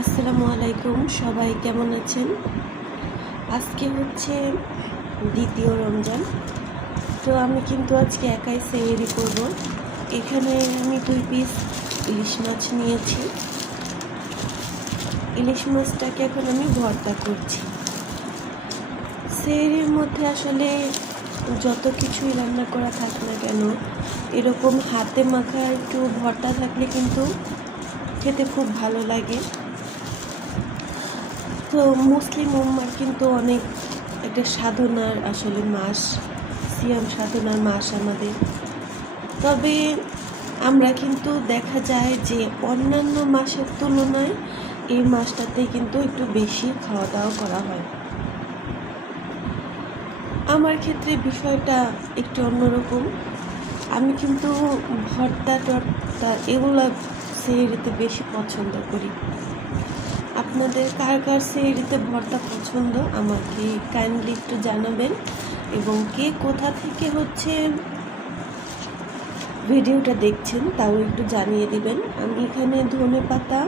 আসসালামু আলাইকুম, সবাই কেমন আছেন? আজকে হচ্ছে দ্বিতীয় রমজান। তো আমি কিন্তু আজকে একাই সেহরি করব। এখানে আমি 2 পিস ইলিশ মাছ নিয়েছি। ইলিশ মাছটাকে এখন আমি ভর্তা করছি। সেহরির মধ্যে আসলে যত কিছুই রান্না করা থাক না কেন, এরকম হাতে মাখা একটু ভর্তা থাকলে কিন্তু খেতে খুব ভালো লাগে। তো মুসলিম উম্মার কিন্তু অনেক একটা সাধনার আসলে মাস, সিয়াম সাধনার মাস আমাদের। তবে আমরা কিন্তু দেখা যায় যে অন্যান্য মাসের তুলনায় এই মাসটাতে কিন্তু একটু বেশি খাওয়া দাওয়া করা হয়। আমার ক্ষেত্রে বিষয়টা একটু অন্যরকম। আমি কিন্তু ভর্তা টর্তা এগুলো সেহরিতে বেশি পছন্দ করি। আপনাদের কার কার সেহরিতে ভর্তা পছন্দ আমাকে কাইন্ডলি একটু জানাবেন, এবং কে কোথা থেকে হচ্ছে ভিডিওটা দেখছেন তাও একটু জানিয়ে দিবেন। আমি এখানে ধনেপাতা,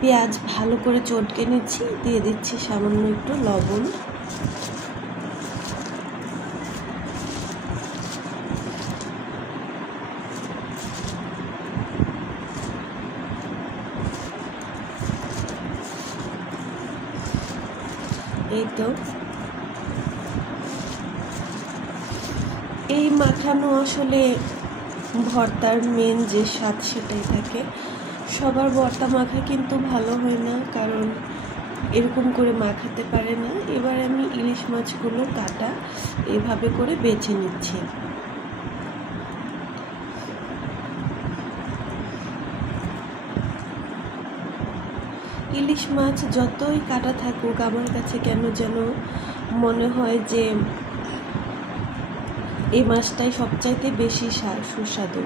পেঁয়াজ ভালো করে চটকে নিচ্ছি, দিয়ে দিচ্ছি সামান্য একটু লবণ। এই তো এই মাখানো আসলে ভর্তার মেন যে স্বাদ সেটাই থাকে। সবার ভর্তা মাখা কিন্তু ভালো হয় না, কারণ এরকম করে মাখাতে পারে না। এবার আমি ইলিশ মাছগুলো কাটা এভাবে করে বেছে নিচ্ছি। ইলিশ মাছ যতই কাটা থাকুক, আমার কাছে কেন যেন মনে হয় যে এই মাছটাই সবচাইতে বেশি সুস্বাদু।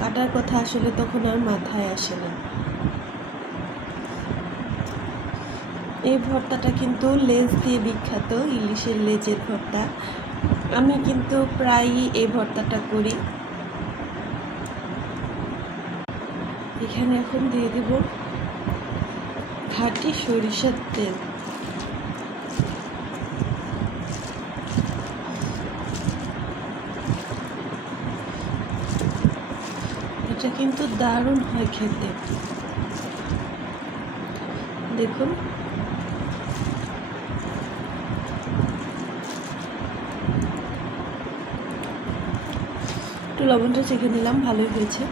কাটার কথা আসলে তখন আর মাথায় আসে না। এই ভর্তাটা কিন্তু লেজ দিয়ে বিখ্যাত, ইলিশের লেজের ভর্তা। আমি কিন্তু প্রায়ই এই ভর্তাটা করি। এখানে এখন দিয়ে দেব খাঁটি সরিষার তেল। এটা কিন্তু দারুণ হয় খেতে। দেখুন, একটু লবণটা চেখে নিলাম, ভালোই হয়েছে।